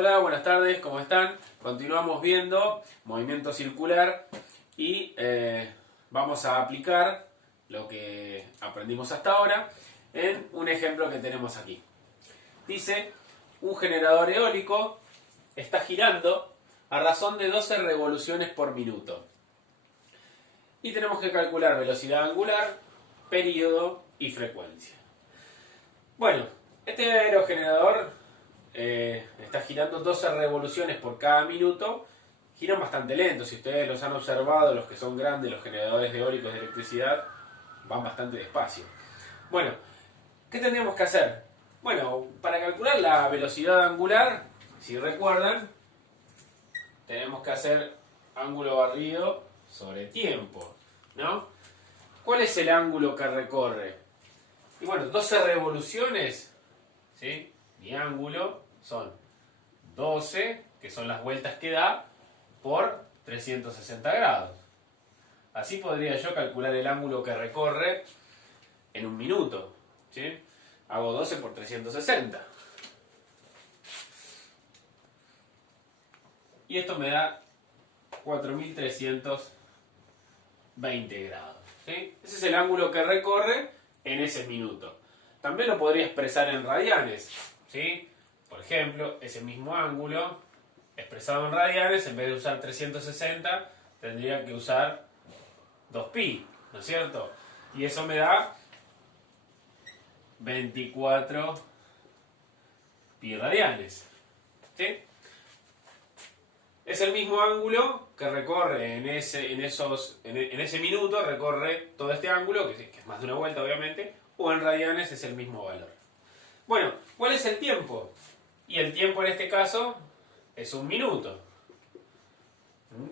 Hola, buenas tardes, ¿cómo están? Continuamos viendo movimiento circular y vamos a aplicar lo que aprendimos hasta ahora en un ejemplo que tenemos aquí. Dice, un generador eólico está girando a razón de 12 revoluciones por minuto. Y tenemos que calcular velocidad angular, período y frecuencia. Bueno, este aerogenerador está girando 12 revoluciones por cada minuto. Giran bastante lento. Si ustedes los han observado, los que son grandes, los generadores eólicos de electricidad, van bastante despacio. Bueno, ¿qué tendríamos que hacer? Bueno, para calcular la velocidad angular, si recuerdan, tenemos que hacer ángulo barrido sobre tiempo, ¿no? ¿Cuál es el ángulo que recorre? Y bueno, 12 revoluciones, ¿sí? Mi ángulo son 12, que son las vueltas que da, por 360 grados. Así podría yo calcular el ángulo que recorre en un minuto, ¿sí? Hago 12 por 360. Y esto me da 4320 grados, ¿sí? Ese es el ángulo que recorre en ese minuto. También lo podría expresar en radianes, ¿sí? Por ejemplo, ese mismo ángulo expresado en radianes, en vez de usar 360, tendría que usar 2pi, ¿no es cierto? Y eso me da 24 pi radianes, ¿sí? Es el mismo ángulo que recorre en ese minuto, recorre todo este ángulo, que es más de una vuelta obviamente, o en radianes es el mismo valor. Bueno, ¿cuál es el tiempo? Y el tiempo en este caso es un minuto.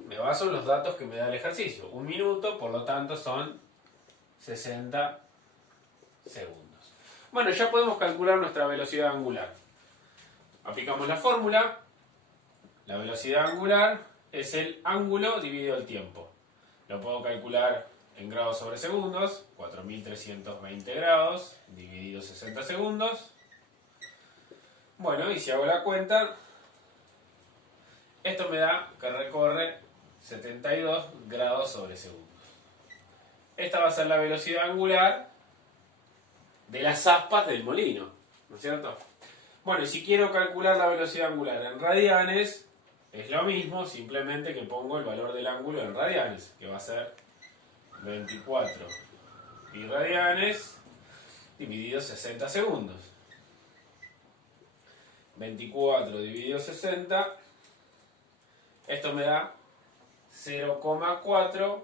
Me baso en los datos que me da el ejercicio. Un minuto, por lo tanto, son 60 segundos. Bueno, ya podemos calcular nuestra velocidad angular. Aplicamos la fórmula. La velocidad angular es el ángulo dividido el tiempo. Lo puedo calcular en grados sobre segundos. 4320 grados dividido 60 segundos. Bueno, y si hago la cuenta, esto me da que recorre 72 grados sobre segundos. Esta va a ser la velocidad angular de las aspas del molino, ¿no es cierto? Bueno, y si quiero calcular la velocidad angular en radianes, es lo mismo, simplemente que pongo el valor del ángulo en radianes, que va a ser 24 pi radianes dividido 60 segundos. 24 dividido 60, esto me da 0,4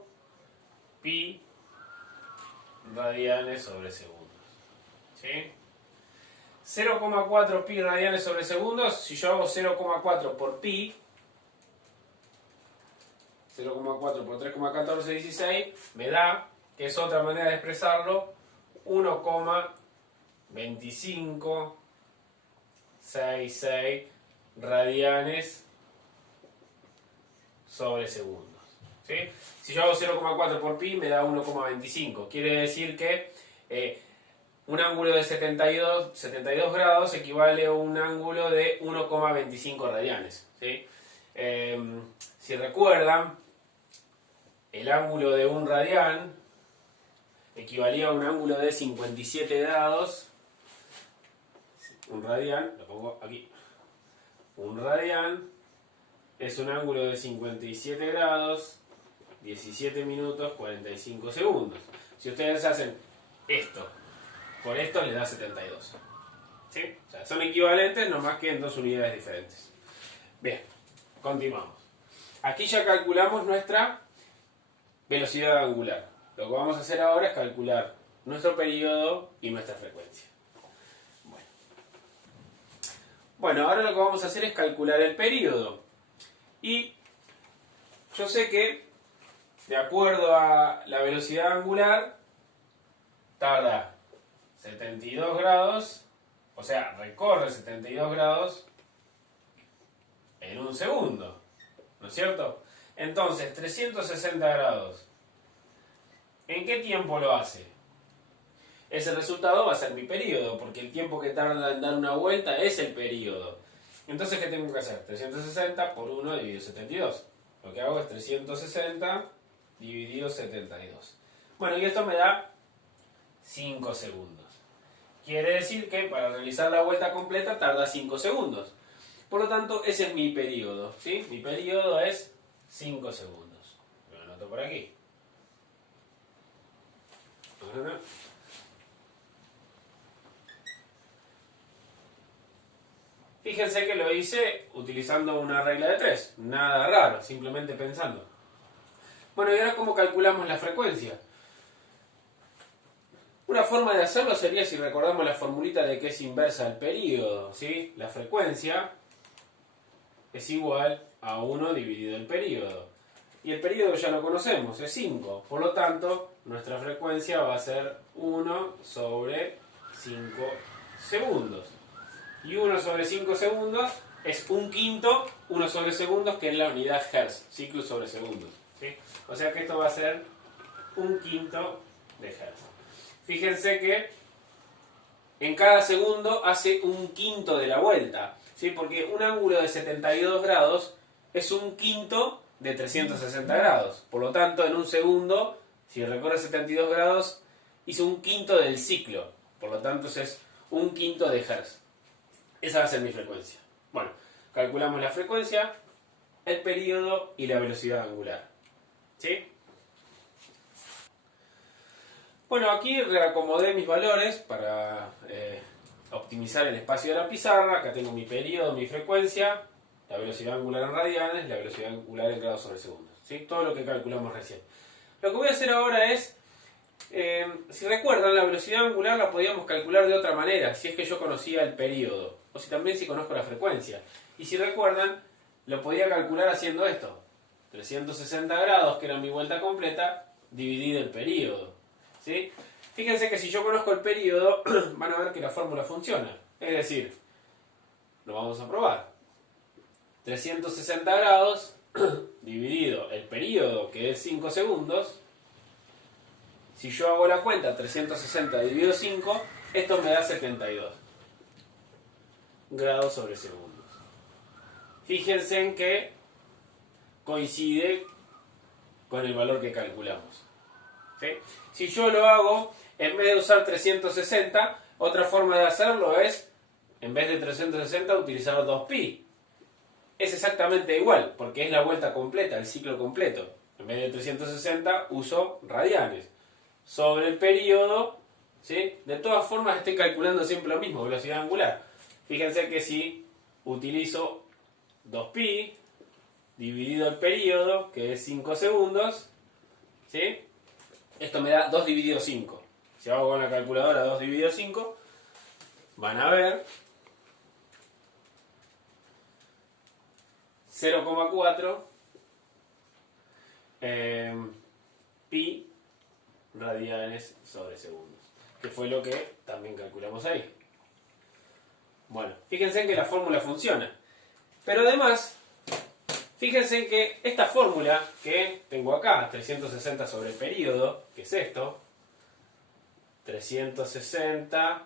pi radianes sobre segundos, ¿sí? 0,4 pi radianes sobre segundos, si yo hago 0,4 por pi, 0,4 por 3,1416, me da, que es otra manera de expresarlo, 1,2566 radianes sobre segundos, ¿sí? Si yo hago 0,4 por pi me da 1,25. Quiere decir que un ángulo de 72 grados equivale a un ángulo de 1,25 radianes, ¿sí? Si recuerdan, el ángulo de un radián equivalía a un ángulo de 57 grados. Un radián, lo pongo aquí. Un radián es un ángulo de 57 grados, 17 minutos, 45 segundos. Si ustedes hacen esto por esto, les da 72. ¿Sí? O sea, son equivalentes, no más que en dos unidades diferentes. Bien, continuamos. Aquí ya calculamos nuestra velocidad angular. Lo que vamos a hacer ahora es calcular nuestro periodo y nuestra frecuencia. Bueno, ahora lo que vamos a hacer es calcular el periodo. Y yo sé que, de acuerdo a la velocidad angular, tarda 72 grados, o sea, recorre 72 grados en un segundo, ¿no es cierto? Entonces, 360 grados, ¿en qué tiempo lo hace? Ese resultado va a ser mi periodo, porque el tiempo que tarda en dar una vuelta es el periodo. Entonces, ¿qué tengo que hacer? 360 por 1 dividido 72. Lo que hago es 360 dividido 72. Bueno, y esto me da 5 segundos. Quiere decir que para realizar la vuelta completa tarda 5 segundos. Por lo tanto, ese es mi periodo, ¿sí? Mi periodo es 5 segundos. Lo anoto por aquí. Fíjense que lo hice utilizando una regla de 3. Nada raro, simplemente pensando. Bueno, y ahora, ¿cómo calculamos la frecuencia? Una forma de hacerlo sería si recordamos la formulita de que es inversa al periodo, ¿sí? La frecuencia es igual a 1 dividido el periodo. Y el periodo ya lo conocemos, es 5. Por lo tanto, nuestra frecuencia va a ser 1 sobre 5 segundos. Y 1 sobre 5 segundos es un quinto 1 sobre segundos, que es la unidad Hertz, ciclos sobre segundos, ¿sí? O sea que esto va a ser un quinto de Hertz. Fíjense que en cada segundo hace un quinto de la vuelta, ¿sí? Porque un ángulo de 72 grados es un quinto de 360 grados. Por lo tanto, en un segundo, si recorre 72 grados, hizo un quinto del ciclo. Por lo tanto, es un quinto de Hertz. Esa va a ser mi frecuencia. Bueno, calculamos la frecuencia, el periodo y la velocidad angular, ¿sí? Bueno, aquí reacomodé mis valores para optimizar el espacio de la pizarra. Acá tengo mi periodo, mi frecuencia, la velocidad angular en radianes, la velocidad angular en grados sobre segundos, ¿sí? Todo lo que calculamos recién. Lo que voy a hacer ahora es, si recuerdan, la velocidad angular la podíamos calcular de otra manera, si es que yo conocía el periodo, o si también si conozco la frecuencia. Y si recuerdan, lo podía calcular haciendo esto. 360 grados, que era mi vuelta completa, dividido el periodo, ¿sí? Fíjense que si yo conozco el periodo, van a ver que la fórmula funciona. Es decir, lo vamos a probar. 360 grados dividido el periodo, que es 5 segundos. Si yo hago la cuenta, 360 dividido 5, esto me da 72 grados sobre segundos. Fíjense en que coincide con el valor que calculamos, ¿sí? Si yo lo hago, en vez de usar 360, otra forma de hacerlo es, en vez de 360, utilizar 2pi. Es exactamente igual, porque es la vuelta completa, el ciclo completo. En vez de 360, uso radianes. Sobre el periodo, ¿sí? De todas formas, estoy calculando siempre lo mismo, velocidad angular. Fíjense que si utilizo 2pi dividido el periodo, que es 5 segundos, ¿sí? Esto me da 2 dividido 5. Si hago con la calculadora 2 dividido 5, van a ver 0,4 pi radianes sobre segundos, que fue lo que también calculamos ahí. Bueno, fíjense que la fórmula funciona. Pero además, fíjense que esta fórmula que tengo acá, 360 sobre el periodo, que es esto, 360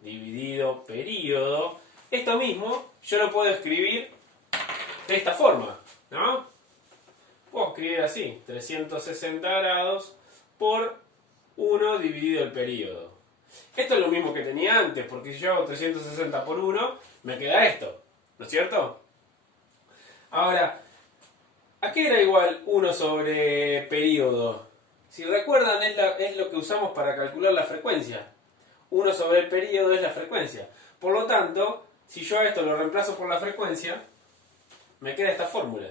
dividido periodo, esto mismo yo lo puedo escribir de esta forma, ¿no? Puedo escribir así, 360 grados por 1 dividido el periodo. Esto es lo mismo que tenía antes, porque si yo hago 360 por 1, me queda esto, ¿no es cierto? Ahora, ¿a qué era igual 1 sobre periodo? Si recuerdan, es lo que usamos para calcular la frecuencia. 1 sobre el periodo es la frecuencia. Por lo tanto, si yo a esto lo reemplazo por la frecuencia, me queda esta fórmula.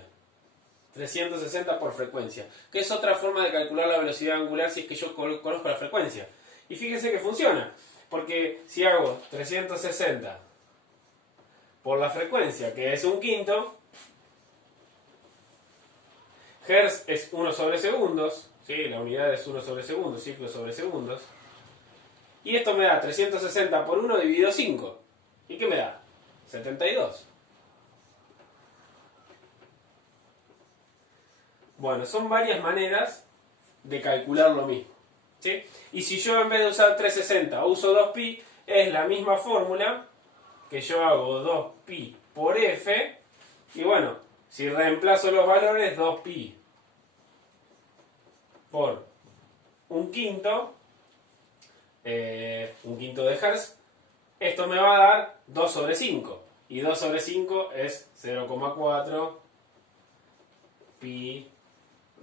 360 por frecuencia, que es otra forma de calcular la velocidad angular si es que yo conozco la frecuencia. Y fíjense que funciona, porque si hago 360 por la frecuencia, que es un quinto, Hertz es 1 sobre segundos, ¿sí? La unidad es 1 sobre segundos, ciclos sobre segundos, y esto me da 360 por 1 dividido 5. ¿Y qué me da? 72. Bueno, son varias maneras de calcular lo mismo, ¿sí? Y si yo en vez de usar 360 uso 2pi, es la misma fórmula que yo hago 2pi por F. Y bueno, si reemplazo los valores, 2pi por un quinto de Hertz, esto me va a dar 2 sobre 5. Y 2 sobre 5 es 0,4 pi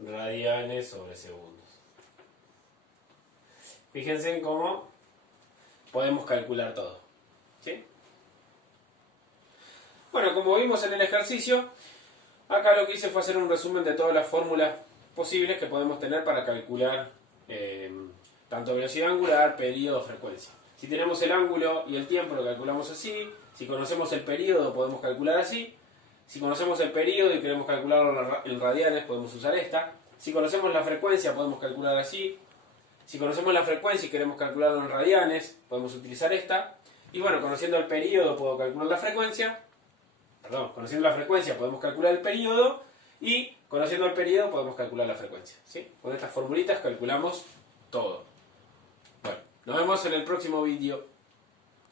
radianes sobre segundos. Fíjense en cómo podemos calcular todo. ¿Sí? Bueno, como vimos en el ejercicio, acá lo que hice fue hacer un resumen de todas las fórmulas posibles que podemos tener para calcular tanto velocidad angular, periodo, frecuencia. Si tenemos el ángulo y el tiempo lo calculamos así. Si conocemos el periodo podemos calcular así. Si conocemos el periodo y queremos calcularlo en radianes podemos usar esta. Si conocemos la frecuencia podemos calcular así. Si conocemos la frecuencia y queremos calcularlo en radianes podemos utilizar esta. Y bueno, conociendo el periodo puedo calcular la frecuencia. Perdón, conociendo la frecuencia podemos calcular el periodo. Y conociendo el periodo podemos calcular la frecuencia. ¿Sí? Con estas formulitas calculamos todo. Bueno, nos vemos en el próximo vídeo.